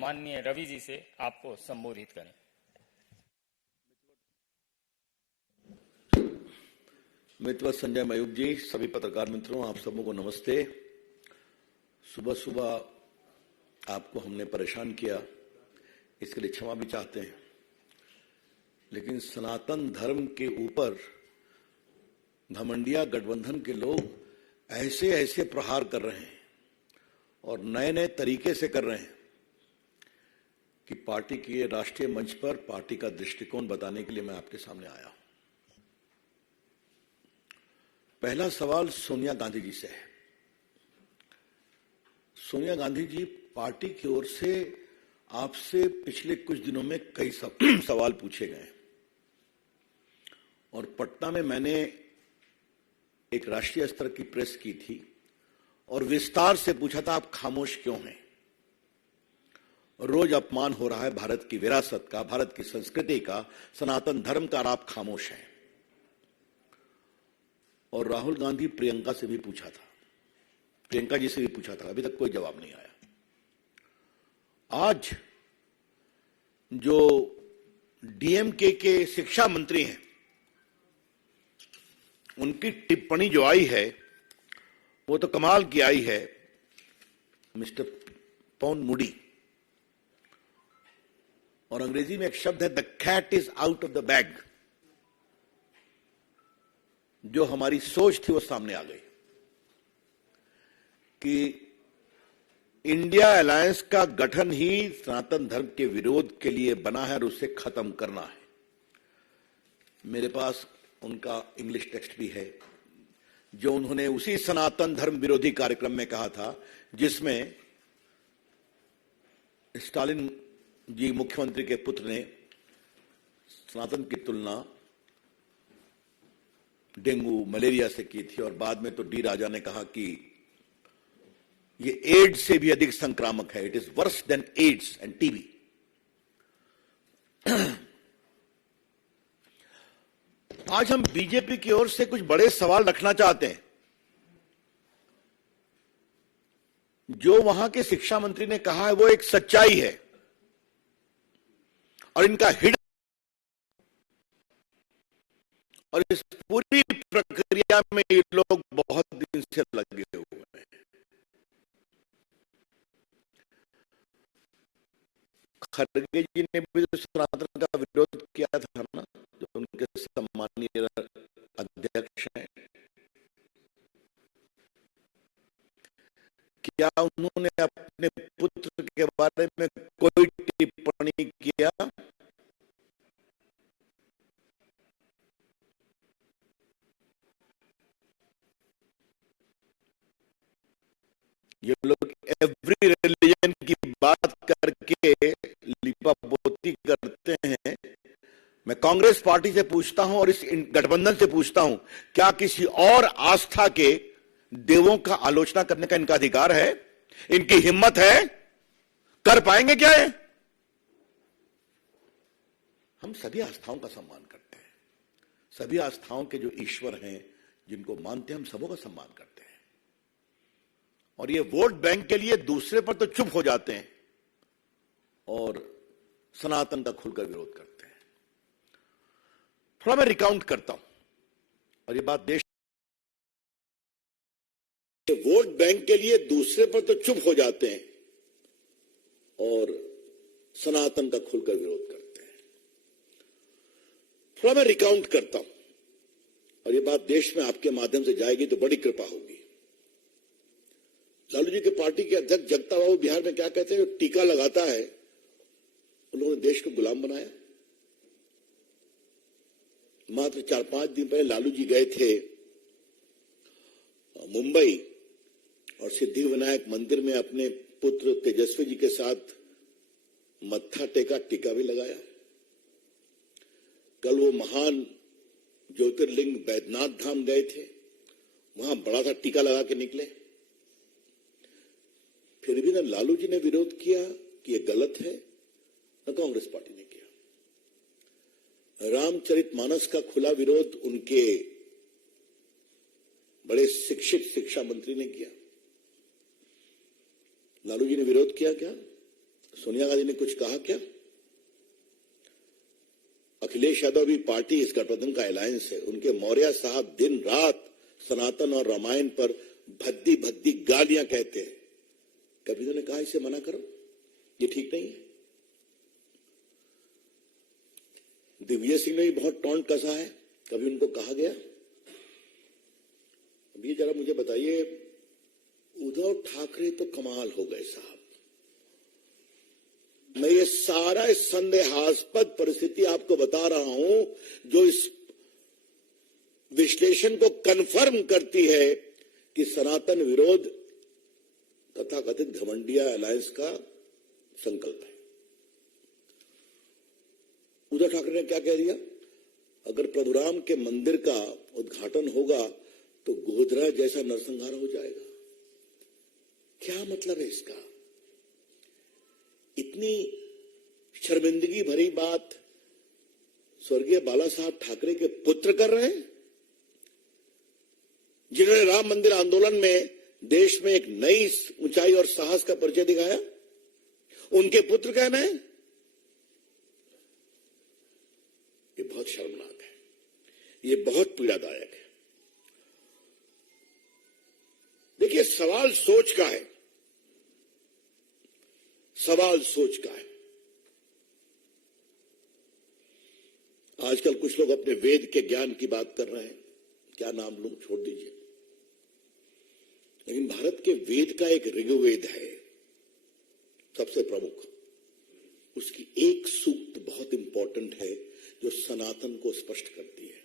माननीय रवि जी से आपको संबोधित करें। मित्र संजय मयूख जी, सभी पत्रकार मित्रों, आप सबों को नमस्ते। सुबह सुबह आपको हमने परेशान किया, इसके लिए क्षमा भी चाहते हैं, लेकिन सनातन धर्म के ऊपर घमंडिया गठबंधन के लोग ऐसे ऐसे प्रहार कर रहे हैं और नए नए तरीके से कर रहे हैं कि पार्टी के राष्ट्रीय मंच पर पार्टी का दृष्टिकोण बताने के लिए मैं आपके सामने आया हूं। पहला सवाल सोनिया गांधी जी से है। सोनिया गांधी जी, पार्टी की ओर से आपसे पिछले कुछ दिनों में कई सवाल पूछे गए और पटना में मैंने एक राष्ट्रीय स्तर की प्रेस की थी और विस्तार से पूछा था, आप खामोश क्यों हैं? रोज अपमान हो रहा है भारत की विरासत का, भारत की संस्कृति का, सनातन धर्म का, और आप खामोश हैं। और राहुल गांधी प्रियंका से भी पूछा था, प्रियंका जी से भी पूछा था, अभी तक कोई जवाब नहीं आया। आज जो डीएमके के शिक्षा मंत्री हैं, उनकी टिप्पणी जो आई है वो तो कमाल की आई है। मिस्टर पॉन मुडी, और अंग्रेजी में एक शब्द है, the cat is out of the bag. जो हमारी सोच थी वो सामने आ गई कि इंडिया अलायंस का गठन ही सनातन धर्म के विरोध के लिए बना है और उसे खत्म करना है। मेरे पास उनका इंग्लिश टेक्स्ट भी है, जो उन्होंने उसी सनातन धर्म विरोधी कार्यक्रम में कहा था जिसमें स्टालिन जी मुख्यमंत्री के पुत्र ने सनातन की तुलना डेंगू मलेरिया से की थी, और बाद में तो डी राजा ने कहा कि ये एड्स से भी अधिक संक्रामक है, it is worse than AIDS and TB. आज हम बीजेपी की ओर से कुछ बड़े सवाल रखना चाहते हैं। जो वहां के शिक्षा मंत्री ने कहा है वो एक सच्चाई है, और इनका हिट, और इस पूरी प्रक्रिया में ये लोग बहुत दिन से लगे हुए हैं। खड़गे जी ने भी तो सनातन का विरोध किया था ना, जो उनके सम्मानीय अध्यक्ष हैं। क्या उन्होंने अपने पुत्र के बारे में कोई टिप्पणी किया? ये लोग एवरी रिलीजन की बात करके लिपापोती करते हैं। मैं कांग्रेस पार्टी से पूछता हूं और इस गठबंधन से पूछता हूं, क्या किसी और आस्था के देवों का आलोचना करने का इनका अधिकार है? इनकी हिम्मत है? कर पाएंगे क्या है? हम सभी आस्थाओं का सम्मान करते हैं, सभी आस्थाओं के जो ईश्वर हैं, जिनको मानते हैं, हम सबों का सम्मान करते हैं। और ये वोट बैंक के लिए दूसरे पर तो चुप हो जाते हैं और सनातन का खुलकर विरोध करते हैं। थोड़ा मैं रिकाउंट करता हूं, और ये बात देश, वोट बैंक के लिए दूसरे पर तो चुप हो जाते हैं और सनातन का खुलकर विरोध करते हैं। थोड़ा मैं रिकाउंट करता हूं, और ये बात देश में आपके माध्यम से जाएगी तो बड़ी कृपा होगी। लालू जी के पार्टी के अध्यक्ष जगता बाबू बिहार में क्या कहते हैं, टीका लगाता है, उन्होंने देश को गुलाम बनाया। मात्र 4-5 दिन पहले लालू जी गए थे मुंबई और सिद्धि विनायक मंदिर में अपने पुत्र तेजस्वी जी के साथ मत्था टेका, टीका भी लगाया। कल वो महान ज्योतिर्लिंग बैद्यनाथ धाम गए थे, वहां बड़ा सा टीका लगा के निकले। फिर भी न लालू जी ने विरोध किया कि ये गलत है, न कांग्रेस पार्टी ने किया। रामचरितमानस का खुला विरोध उनके बड़े शिक्षित शिक्षा मंत्री ने किया। लालू जी ने विरोध किया क्या? सोनिया गांधी ने कुछ कहा क्या? अखिलेश यादव भी पार्टी इस गठबंधन का अलायंस है, उनके मौर्य साहब दिन रात सनातन और रामायण पर भद्दी भद्दी गालियां कहते हैं। कभी उन्होंने कहा इसे मना करो, ये ठीक नहीं है? दिग्विजय सिंह ने भी बहुत टॉन्ट कसा है, कभी उनको कहा गया? अभी जरा मुझे बताइए, उद्धव ठाकरे तो कमाल हो गए साहब। मैं ये सारा संदेहास्पद परिस्थिति आपको बता रहा हूं जो इस विश्लेषण को कन्फर्म करती है कि सनातन विरोध तथा कथित घमंडिया अलायंस का संकल्प है। उद्धव ठाकरे ने क्या कह दिया? अगर प्रभुराम के मंदिर का उद्घाटन होगा तो गोधरा जैसा नरसंहार हो जाएगा। क्या मतलब है इसका? इतनी शर्मिंदगी भरी बात स्वर्गीय बाला साहब ठाकरे के पुत्र कर रहे हैं, जिन्होंने राम मंदिर आंदोलन में देश में एक नई ऊंचाई और साहस का परिचय दिखाया। उनके पुत्र कहना है, ये बहुत शर्मनाक है, ये बहुत पीड़ादायक है। देखिए, सवाल सोच का है, सवाल सोच का है। आजकल कुछ लोग अपने वेद के ज्ञान की बात कर रहे हैं, क्या नाम लूं, छोड़ दीजिए। लेकिन भारत के वेद का एक ऋग्वेद है सबसे प्रमुख, उसकी एक सूक्त बहुत इंपॉर्टेंट है जो सनातन को स्पष्ट करती है।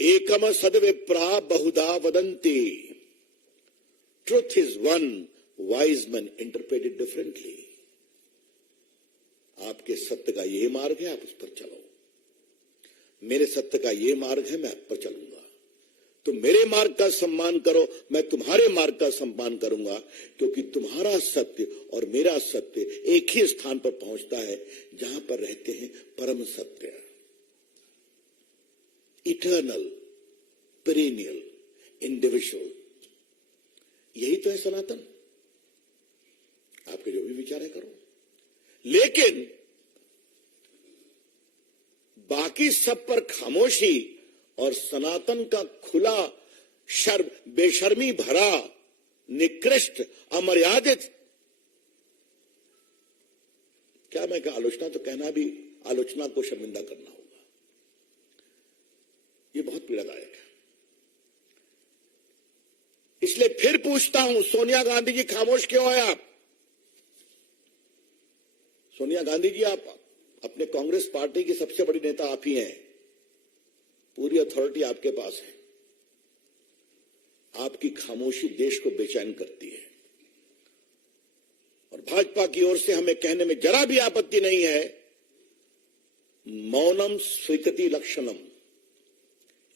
एकम सद्विप्रा बहुधा वदन्ति, truth is one, wise man interpret it differently. आपके सत्य का ये मार्ग है, आप उस पर चलो। मेरे सत्य का ये मार्ग है, मैं आप पर चलूंगा। तो मेरे मार्ग का सम्मान करो, मैं तुम्हारे मार्ग का सम्मान करूंगा, क्योंकि तुम्हारा सत्य और मेरा सत्य एक ही स्थान पर पहुंचता है जहां पर रहते हैं परम सत्य, इटर्नल, पेरेनियल, इंडिविजुअल। यही तो है सनातन। आपके जो भी विचार है करो, लेकिन बाकी सब पर खामोशी और सनातन का खुला बेशर्मी भरा, निकृष्ट, अमर्यादित, क्या मैं क्या आलोचना तो कहना भी आलोचना को शर्मिंदा करना होगा। यह बहुत पीड़ादायक है। इसलिए फिर पूछता हूं, सोनिया गांधी जी खामोश क्यों है आप? सोनिया गांधी जी, आप अपने कांग्रेस पार्टी की सबसे बड़ी नेता आप ही हैं, पूरी अथॉरिटी आपके पास है। आपकी खामोशी देश को बेचैन करती है, और भाजपा की ओर से हमें कहने में जरा भी आपत्ति नहीं है, मौनम स्वीकृति लक्षणम,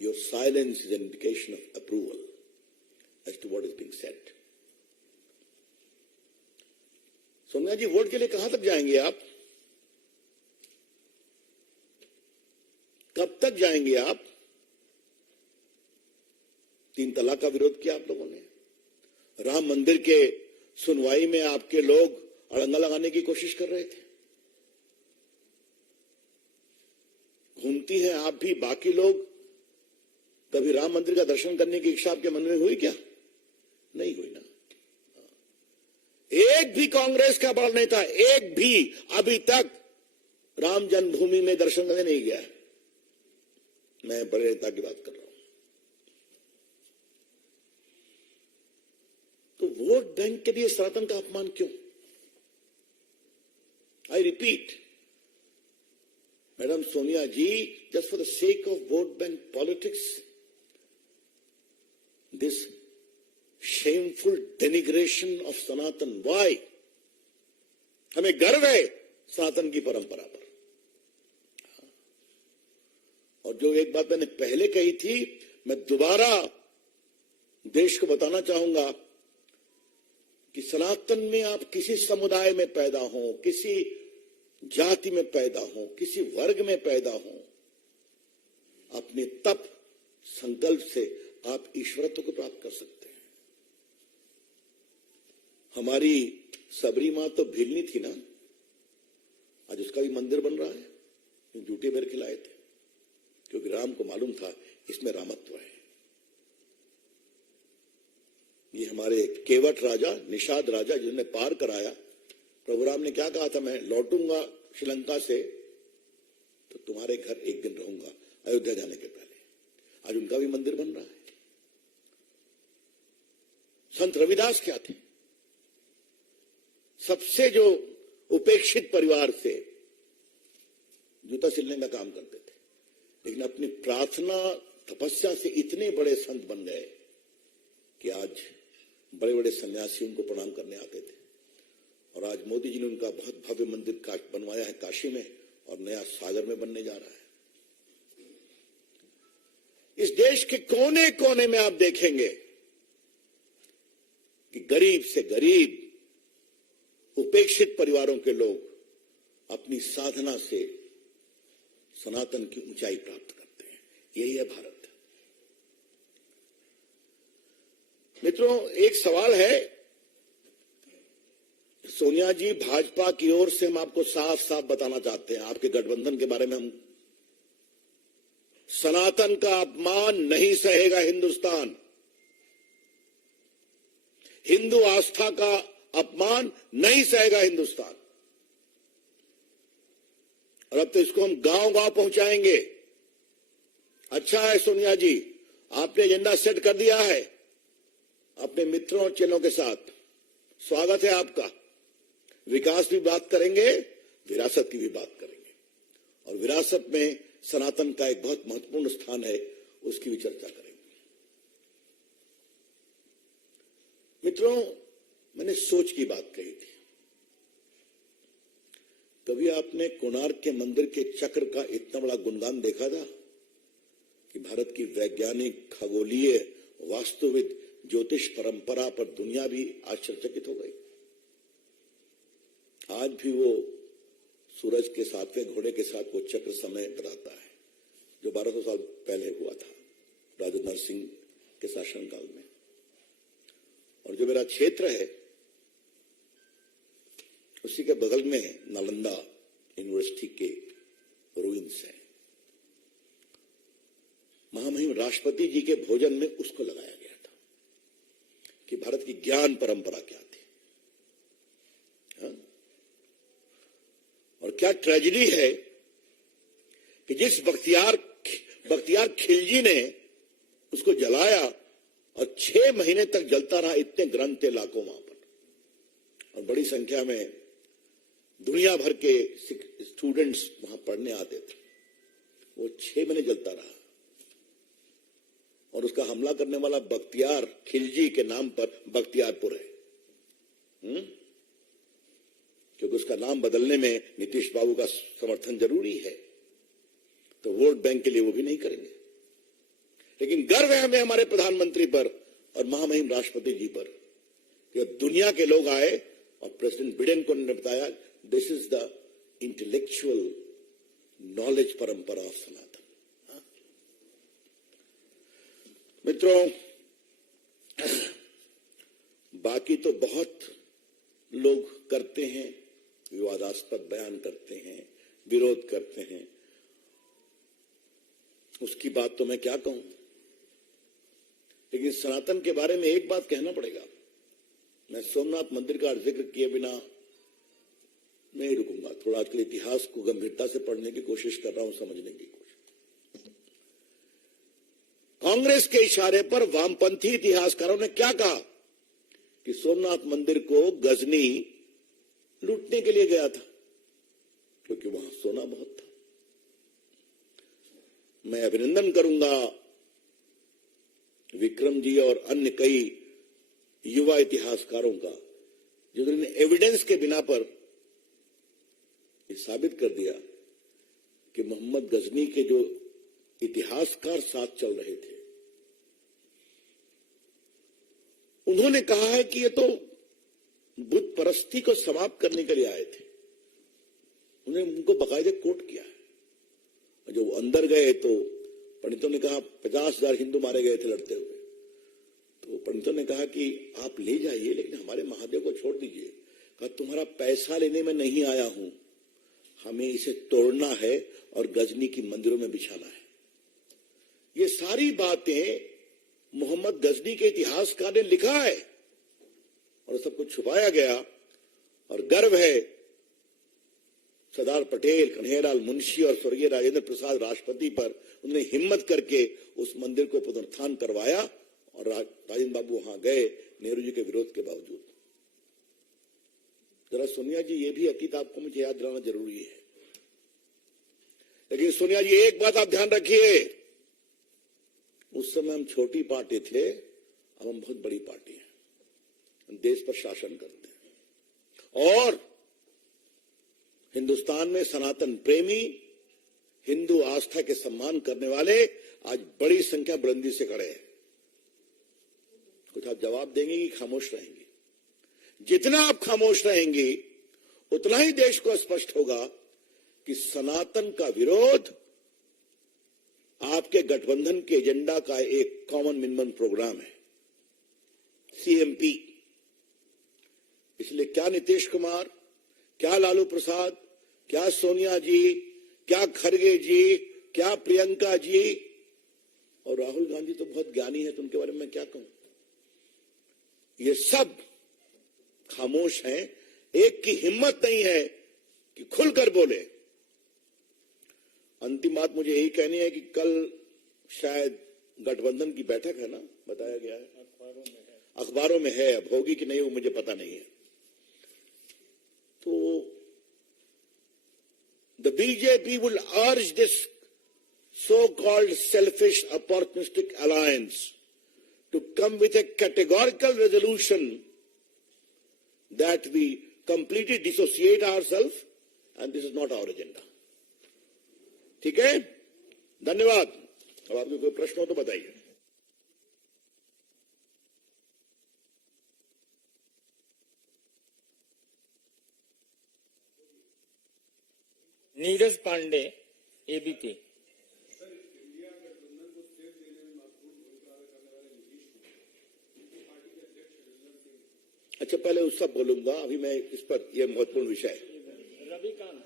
your silence is an indication of approval as to what is being said. Sonia ji, vote के लिए कहां तक जाएंगे आप? कब तक जाएंगे आप? 3 तलाक का विरोध किया आप लोगों ने, राम मंदिर के सुनवाई में आपके लोग अड़ंगा लगाने की कोशिश कर रहे थे। घूमती हैं आप भी, बाकी लोग। कभी राम मंदिर का दर्शन करने की इच्छा आपके मन में हुई क्या? नहीं हुई ना। एक भी कांग्रेस का बड़ा नेता, एक भी अभी तक राम जन्मभूमि में दर्शन करने नहीं गया है। मैं बड़े नेता की बात कर रहा हूं। तो वोट बैंक के लिए सनातन का अपमान क्यों? I repeat, madam Sonia ji, just for the sake of vote bank politics, this shameful denigration of Sanatan. Why? हमें गर्व है सनातन की परंपरा पर। और जो एक बात मैंने पहले कही थी, मैं दोबारा देश को बताना चाहूंगा कि सनातन में आप किसी समुदाय में पैदा हो, किसी जाति में पैदा हो, किसी वर्ग में पैदा हो, अपने तप संकल्प से आप ईश्वरत्व को प्राप्त कर सकते हैं। हमारी सबरी मां तो भिलनी थी ना, उसका भी मंदिर बन रहा है। झूठे बेर खिलाए थे, क्योंकि राम को मालूम था इसमें रामत्व है। ये हमारे केवट राजा, निषाद राजा, जिन्होंने पार कराया। प्रभु राम ने क्या कहा था, मैं लौटूंगा श्रीलंका से तो तुम्हारे घर एक दिन रहूंगा, अयोध्या जाने के पहले। आज उनका भी मंदिर बन रहा है। संत रविदास क्या थे? सबसे जो उपेक्षित परिवार से जूता सिलने का काम करते थे, लेकिन अपनी प्रार्थना तपस्या से इतने बड़े संत बन गए कि आज बड़े बड़े सन्यासी उनको प्रणाम करने आते थे। और आज मोदी जी ने उनका बहुत भव्य मंदिर बनवाया है काशी में, और नया सागर में बनने जा रहा है। इस देश के कोने कोने में आप देखेंगे कि गरीब से गरीब उपेक्षित परिवारों के लोग अपनी साधना से सनातन की ऊंचाई प्राप्त करते हैं। यही है भारत। मित्रों, एक सवाल है, सोनिया जी, भाजपा की ओर से हम आपको साफ साफ बताना चाहते हैं, आपके गठबंधन के बारे में हम, सनातन का अपमान नहीं सहेगा हिंदुस्तान। हिंदू आस्था का अपमान नहीं सहेगा हिंदुस्तान। और अब तो इसको हम गांव गांव पहुंचाएंगे। अच्छा है सोनिया जी, आपने एजेंडा सेट कर दिया है अपने मित्रों और चेलों के साथ, स्वागत है आपका। विकास भी बात करेंगे, विरासत की भी बात करेंगे, और विरासत में सनातन का एक बहुत महत्वपूर्ण स्थान है, उसकी भी चर्चा करेंगे। मित्रों, मैंने सोच की बात कही थी। कभी आपने कोणार्क के मंदिर के चक्र का इतना बड़ा गुणगान देखा था कि भारत की वैज्ञानिक, खगोलीय, वास्तुविद, ज्योतिष परंपरा पर दुनिया भी आश्चर्यचकित हो गई। आज भी वो सूरज के 7वें घोड़े के साथ वो चक्र समय बताता है, जो 1200 साल पहले हुआ था राजा नरसिंह के शासनकाल में। और जो मेरा क्षेत्र है, उसी के बगल में नालंदा यूनिवर्सिटी के रूइंस है। महामहिम राष्ट्रपति जी के भोजन में उसको लगाया गया था कि भारत की ज्ञान परंपरा क्या थी। हाँ? और क्या ट्रेजेडी है कि जिस बख्तियार खिलजी ने उसको जलाया और 6 महीने तक जलता रहा, इतने ग्रंथ थे लाखों वहां पर, और बड़ी संख्या में दुनिया भर के स्टूडेंट्स वहां पढ़ने आते थे। वो 6 महीने जलता रहा, और उसका हमला करने वाला बख्तियार खिलजी के नाम पर बख्तियारपुर है। क्योंकि उसका नाम बदलने में नीतीश बाबू का समर्थन जरूरी है, तो वोट बैंक के लिए वो भी नहीं करेंगे। लेकिन गर्व है हमें हमारे प्रधानमंत्री पर और महामहिम राष्ट्रपति जी पर कि दुनिया के लोग आए और प्रेसिडेंट बिडेन को ने बताया, this is the intellectual knowledge परंपरा ऑफ सनातन। मित्रों, बाकी तो बहुत लोग करते हैं, विवादास्पद बयान करते हैं, विरोध करते हैं, उसकी बात तो मैं क्या कहूं। लेकिन सनातन के बारे में एक बात कहना पड़ेगा। मैं सोमनाथ मंदिर का जिक्र किए बिना नहीं रुकूंगा। थोड़ा आजकल इतिहास को गंभीरता से पढ़ने की कोशिश कर रहा हूं, समझने की कोशिश। कांग्रेस के इशारे पर वामपंथी इतिहासकारों ने क्या कहा कि सोमनाथ मंदिर को गजनी लूटने के लिए गया था, क्योंकि वहां सोना बहुत था। मैं अभिनंदन करूंगा विक्रम जी और अन्य कई युवा इतिहासकारों का, जिन्होंने एविडेंस के बिना पर ये साबित कर दिया कि मोहम्मद गजनी के जो इतिहासकार साथ चल रहे थे, उन्होंने कहा है कि ये तो बुत परस्ती को समाप्त करने के लिए आए थे। उन्होंने उनको बाकायदे कोट किया है। और जब अंदर गए तो पंडितों ने कहा 50,000 हिंदू मारे गए थे लड़ते हुए। तो पंडितों ने कहा कि आप ले जाइए, लेकिन हमारे महादेव को छोड़ दीजिए। कहा तुम्हारा पैसा लेने में नहीं आया हूं, हमें इसे तोड़ना है और गजनी की मंदिरों में बिछाना है। ये सारी बातें मोहम्मद गजनी के इतिहासकार ने लिखा है और सब कुछ छुपाया गया। और गर्व है सरदार पटेल, कन्हैयालाल मुंशी और स्वर्गीय राजेंद्र प्रसाद राष्ट्रपति पर, उन्होंने हिम्मत करके उस मंदिर को पुनरुत्थान करवाया और राजेंद्र बाबू वहां गए नेहरू जी के विरोध के बावजूद। जरा सोनिया जी, ये भी हकीकत आपको मुझे याद दिलाना जरूरी है। लेकिन सोनिया जी, एक बात आप ध्यान रखिए, उस समय हम छोटी पार्टी थे, अब हम बहुत बड़ी पार्टी हैं, हम देश पर शासन करते हैं और हिंदुस्तान में सनातन प्रेमी, हिंदू आस्था के सम्मान करने वाले आज बड़ी संख्या बुलंदी से खड़े हैं। कुछ आप जवाब देंगे कि खामोश रहेंगे? जितना आप खामोश रहेंगे उतना ही देश को स्पष्ट होगा कि सनातन का विरोध आपके गठबंधन के एजेंडा का एक कॉमन मिनिमम प्रोग्राम है, सीएमपी। इसलिए क्या नीतीश कुमार, क्या लालू प्रसाद, क्या सोनिया जी, क्या खड़गे जी, क्या प्रियंका जी और राहुल गांधी तो बहुत ज्ञानी है, तो उनके बारे में मैं क्या कहूं। ये सब खामोश हैं। एक की हिम्मत नहीं है कि खुलकर बोले। अंतिम बात मुझे यही कहनी है कि कल शायद गठबंधन की बैठक है ना, बताया गया है, अखबारों में है, अब होगी कि नहीं वो मुझे पता नहीं है। तो the BJP will urge this so-called selfish opportunistic alliance to come with a categorical resolution that we completely dissociate ourselves and this is not our agenda. ठीक है, धन्यवाद। अब आपके कोई प्रश्न हो तो बताइए। नीरज पांडे, एबीपी। अच्छा, पहले उस सब बोलूंगा, अभी मैं इस पर, यह महत्वपूर्ण विषय है। रविकांत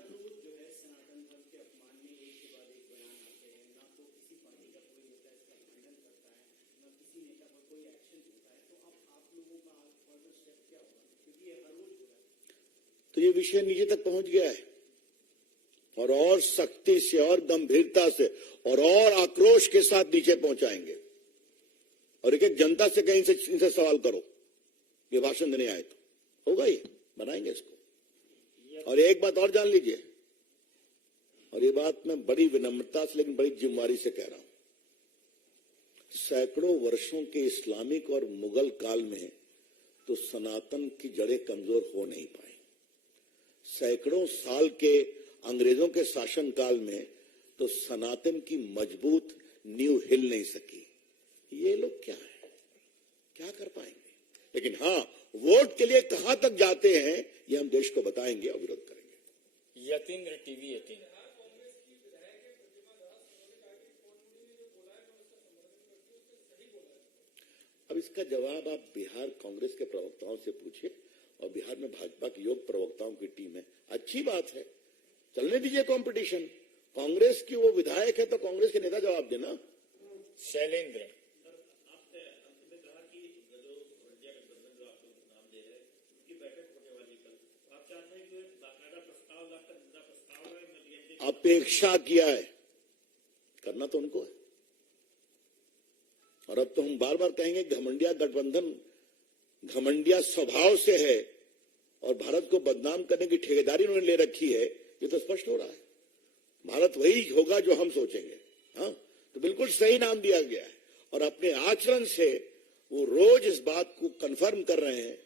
तो ये विषय नीचे तक पहुंच गया है और सख्ती से और गंभीरता से और आक्रोश के साथ नीचे पहुंचाएंगे। और एक एक जनता से कहीं से इनसे सवाल करो, ये भाषण देने आए तो होगा, ये बनाएंगे इसको। और एक बात और जान लीजिए, और ये बात मैं बड़ी विनम्रता से लेकिन बड़ी जिम्मेदारी से कह रहा हूं, सैकड़ों वर्षों के इस्लामिक और मुगल काल में तो सनातन की जड़ें कमजोर हो नहीं पाई। सैकड़ों साल के अंग्रेजों के शासन काल में तो सनातन की मजबूत नींव हिल नहीं सकी। ये लोग क्या है, क्या कर पाएंगे? लेकिन हाँ, वोट के लिए कहां तक जाते हैं ये हम देश को बताएंगे और विरोध करेंगे। यतीन्द्र, टीवी 18। अब इसका जवाब आप बिहार कांग्रेस के प्रवक्ताओं से पूछिए और बिहार में भाजपा की योग प्रवक्ताओं की टीम है। अच्छी बात है, चलने दीजिए कंपटीशन। कांग्रेस की वो विधायक है तो कांग्रेस के नेता जवाब देना। शैलेंद्र, अपेक्षा किया है, करना तो उनको है। और अब तो हम बार बार कहेंगे घमंडिया गठबंधन घमंडिया स्वभाव से है और भारत को बदनाम करने की ठेकेदारी उन्होंने ले रखी है, ये तो स्पष्ट हो रहा है। भारत वही होगा जो हम सोचेंगे। हाँ, तो बिल्कुल सही नाम दिया गया है और अपने आचरण से वो रोज इस बात को कंफर्म कर रहे हैं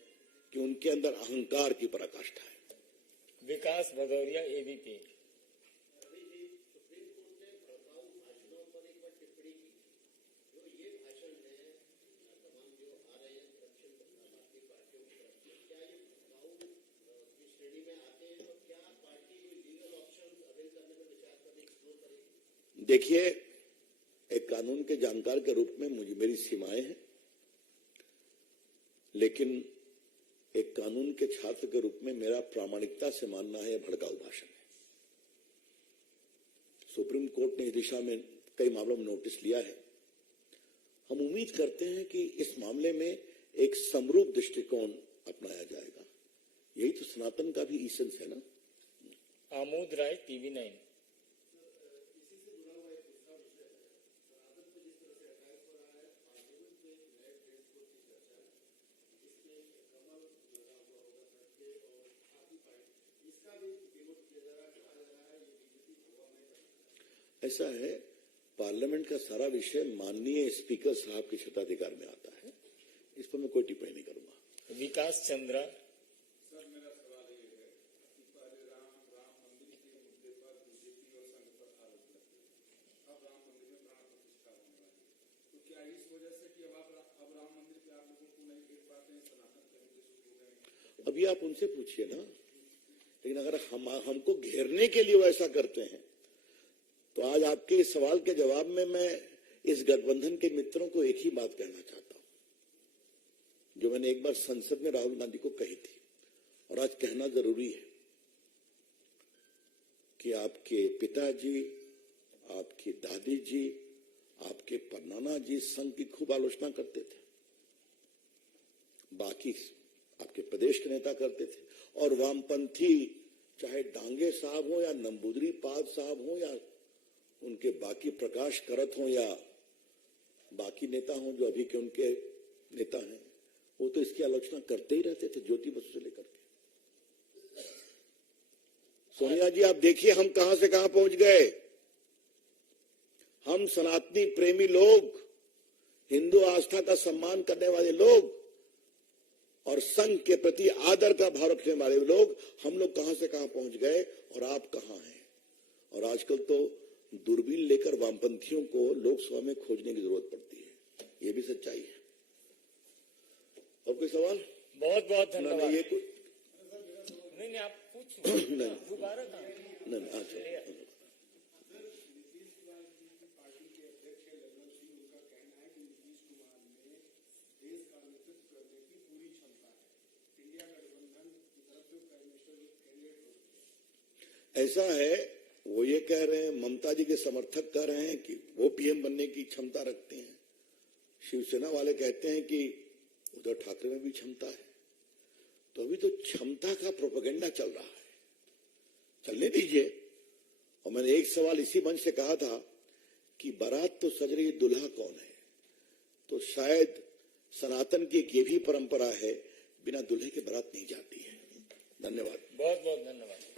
कि उनके अंदर अहंकार की पराकाष्ठा है। विकास भदौरिया, एबीपी। देखिए, एक कानून के जानकार के रूप में मुझे मेरी सीमाएं हैं, लेकिन एक कानून के छात्र के रूप में मेरा प्रामाणिकता से मानना है यह भड़काऊ भाषण है। सुप्रीम कोर्ट ने इस दिशा में कई मामलों में नोटिस लिया है। हम उम्मीद करते हैं कि इस मामले में एक समरूप दृष्टिकोण अपनाया जाएगा। यही तो सनातन का भी ईसेंस है ना। आमोद राय, TV9। ऐसा है, पार्लियामेंट का सारा विषय माननीय स्पीकर साहब के क्षेत्राधिकार में आता है, इस पर मैं कोई टिप्पणी नहीं करूंगा। विकास चंद्रा। सर, मेरा सवाल ये है कि पहले राम मंदिर के मुद्दे पर बीजेपी और संघ पर आरोप लगते थे, अब राम मंदिर में प्राण प्रतिष्ठा होने वाली है, तो क्या इस वजह से कि अब राम मंदिर पे आप लोगों को नहीं देख पाते हैं, सनातन धर्म के शुरू हो गए? अभी आप उनसे पूछिए ना। लेकिन अगर हमको घेरने के लिए वैसा करते हैं तो आज आपके इस सवाल के जवाब में मैं इस गठबंधन के मित्रों को एक ही बात कहना चाहता हूं, जो मैंने एक बार संसद में राहुल गांधी को कही थी और आज कहना जरूरी है कि आपके पिताजी, आपकी दादी जी, आपके परनाना जी संघ की खूब आलोचना करते थे, बाकी आपके प्रदेश के नेता करते थे, और वामपंथी चाहे डांगे साहब हो या नंबूदरी पाद साहब हो या उनके बाकी प्रकाश करत हो या बाकी नेता हो जो अभी के उनके नेता हैं, वो तो इसकी आलोचना करते ही रहते थे, ज्योति बसु से लेकर के। सोनिया जी, आप देखिए हम कहां से कहां पहुंच गए। हम सनातनी प्रेमी लोग, हिंदू आस्था का सम्मान करने वाले लोग और संघ के प्रति आदर का भाव रखने वाले लोग, हम लोग कहां से कहां पहुंच गए और आप कहां हैं। और आजकल तो दूरबीन लेकर वामपंथियों को लोकसभा में खोजने की जरूरत पड़ती है, ये भी सच्चाई है। और कोई सवाल? बहुत बहुत धन्यवाद। ये नहीं, आप पूछिए। दोबारा नहीं, अच्छा। ऐसा है, वो ये कह रहे हैं, ममता जी के समर्थक कह रहे हैं कि वो पीएम बनने की क्षमता रखते हैं, शिवसेना वाले कहते हैं कि उद्धव ठाकरे में भी क्षमता है। तो अभी तो क्षमता का प्रोपेगेंडा चल रहा है, चलने दीजिए। और मैंने एक सवाल इसी मंच से कहा था कि बारात तो सज रही, दुल्हा कौन है। तो शायद सनातन की एक ये भी परंपरा है, बिना दुल्हे के बारात नहीं जाती है। धन्यवाद। बहुत बहुत धन्यवाद।